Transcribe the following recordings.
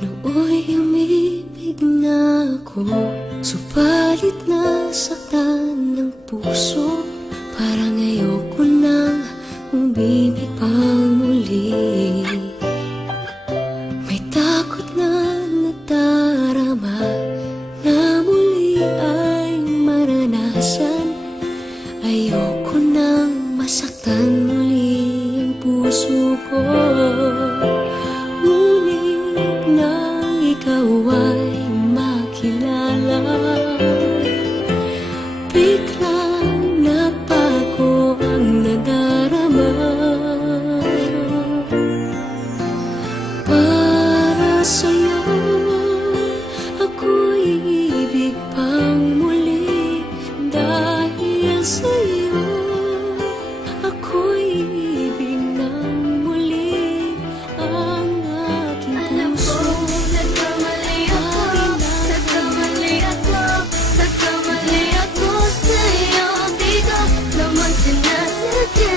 Nooy umibig na ako, subalit nasaktan ng puso. Parang ayoko nang umibig pang muli. May takot na nadarama na muli ay maranasan. Ayoko nang masaktan muli ang puso ko. Ngunit nang ikaw ay makilala, biglang napago ang nadarama. Para sa'yo ako'y ibig pang muli. Dahil sa'yo ako'y ibig ng muli. Ang aking puso, Nagkamali ako sa'yo. Di ko naman sinasadya.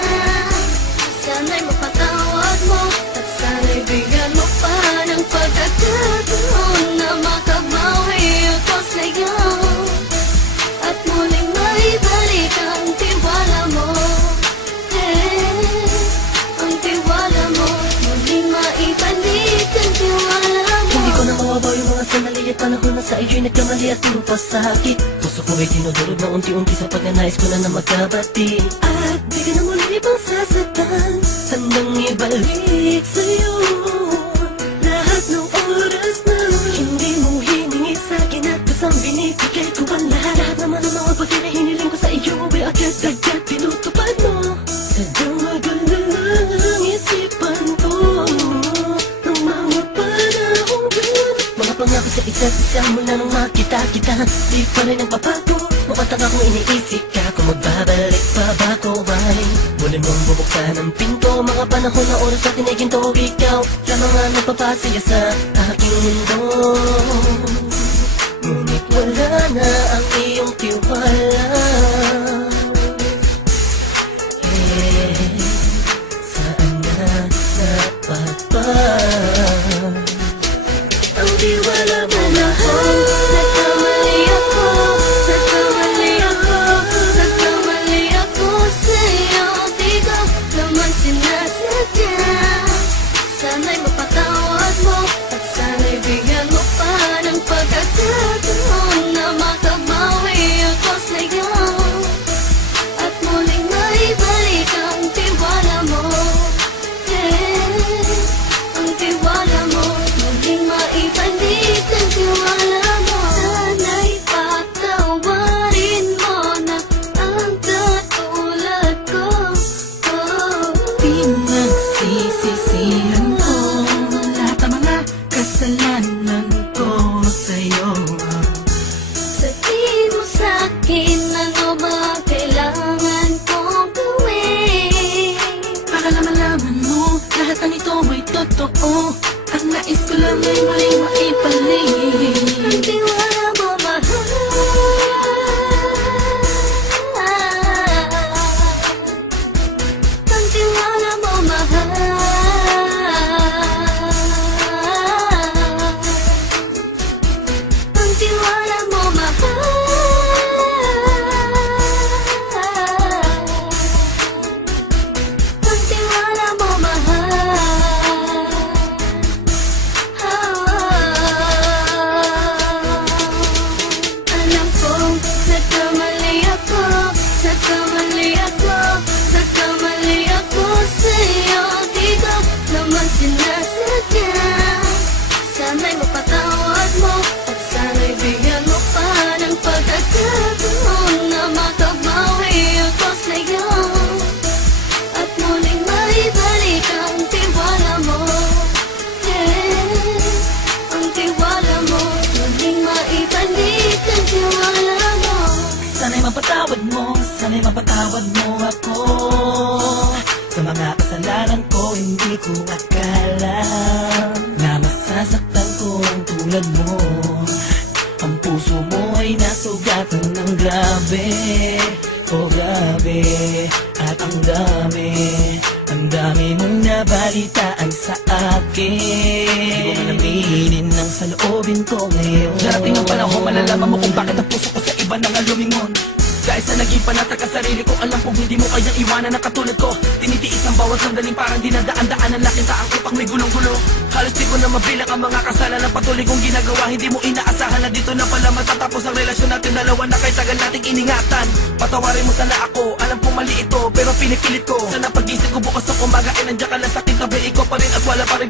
Sana'y mapatawad mo at sana'y bigyan mo pa ng pagkakataon na makabawi ako sa'yo at muling maibalik ang tiwala mo. Ang tiwala mo, muling maibalik ang tiwala mo. Hindi ko na mawabaw yung mga sandali at panahon na sa iyo'y nagkamali at puro pasakit. Puso ko ay dinudurog na unti-unti sa pagnanais ko na magkabati. At di ka na muli pang sasaktan, handang ibalik sa'yo lahat ng oras na hindi mo hiningi sa'kin at kusang binibigay ko ang lahat. Lahat naman ng mga bagay na hiniling ko sa iyo ay agad-agad tinutupad mo. Sadyang magulo ang isipan ko ng mga panahong yun. Mga pangako sa isa't isa mula nung makita kita, di pa rin nagbabago. Mapataka kung iniisip ka kung magbabalik pa ba ko ay muli mong bubuksan ang pinto. Mga panahon na oras natin ay ginto. Ikaw lamang ang nagpapasaya sa aking mundo. Ngunit wala na ang iyong tiwala. Saan na napagpa ang tiwala mo mahal? Nagkamali ako sa'yo. Di ko naman sinasadya. Sana'y mapatawad mo at sana'y bigyan mo pa ng pagkakataon na makabawi ako sa'yo at muling maibalik ang tiwala mo. Ang tiwala mo, muling maibalik ang tiwala mo. Sana'y patawarin mo na ang katulad ko. Pinagsisisihan ko lahat ng mga kasalanan ko sa'yo. Sabihin mo sa'kin ano ba kailangan kong gawin Para malaman mo lahat ng ito ay totoo. Ang nais ko lang ay muling maibalik ang tiwala mo, mahal. Ang tiwala mo, mahal. Ang tiwala mo, mahal. Ang tiwala mo, mahal. Alam kong nagkamali ako sa'yo. Di ko naman sinasadya. Sana'y mapatawad mo at sana'y bigyan mo pa ng pagkakataon na makabawi ako sa'yo at muling maibalik ang tiwala mo. Ang tiwala mo, muling maibalik ang tiwala mo. Sana'y mapatawad mo ako sa mga kasalanan ko. Hindi ko akala na masasaktan ko ang tulad mo. Ang puso mo ay nasugatan ng grabe. Oh grabe, at ang dami mong nabalitaan sa akin. Di mo man aminin ang saloobin ko ngayon. Darating ang panahon, malalaman mo kung bakit ang puso ko sa iba nang alumingon. Dahil sa naging panatag ka sarili ko, alam kong hindi mo kayang iwanan na katulad ko. Tinitiis ang bawat sandaling parang dinadaan-daan ang laking taang upang may gulong-gulo. Halos di ko na mabilang ang mga kasalanan patuloy kong ginagawa. Hindi mo inaasahan na dito na pala matatapos ang relasyon natin dalawa na kahit tagal nating iningatan. Patawarin mo sana ako, alam kong mali ito pero pinipilit ko. Sana pag-isip ko bukas ng umaga ay nandiyan ka lang sa aking tabi. Ikaw pa rin at wala pa rin